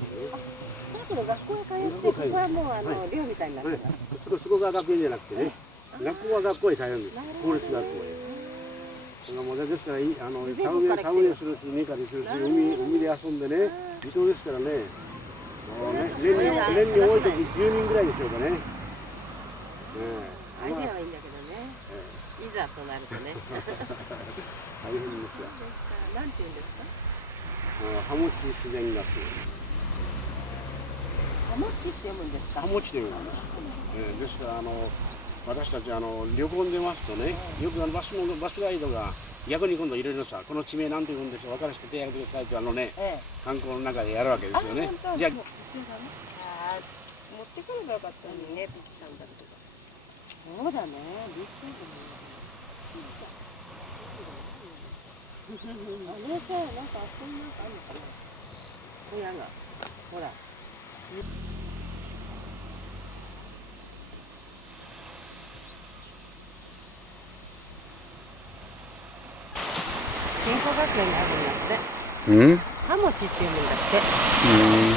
近くの学校へ通って、ここはもう寮みたいになってる。そこが学園じゃなくてね、学校は学校へ通うんです。公立学校へ。もうですから田植えするし、稲刈りするし、海で遊んでね、離島ですからね。年に多い時10人ぐらいでしょうかね。アイデアはいいんだけどね。いざとなるとね。大変ですよ。なんて言うんですか？ハモチ自然学。ハモチって読むんですか？ハモチというのはね。ですから私たち旅行に出ますとね、よくバスガイドが逆に今度いろいろさ、この地名なんて言うんでしょう、分からせて手挙げてくださいって観光の中でやるわけですよね。じゃあ持ってくればよかったのにね、ピッチサンダルとか。そうだね、ビッシュだね。あれさ、なんかあそこになんかあるのかな。小屋が、ほら。健康学園があるんだって。ハモチって読むんだって。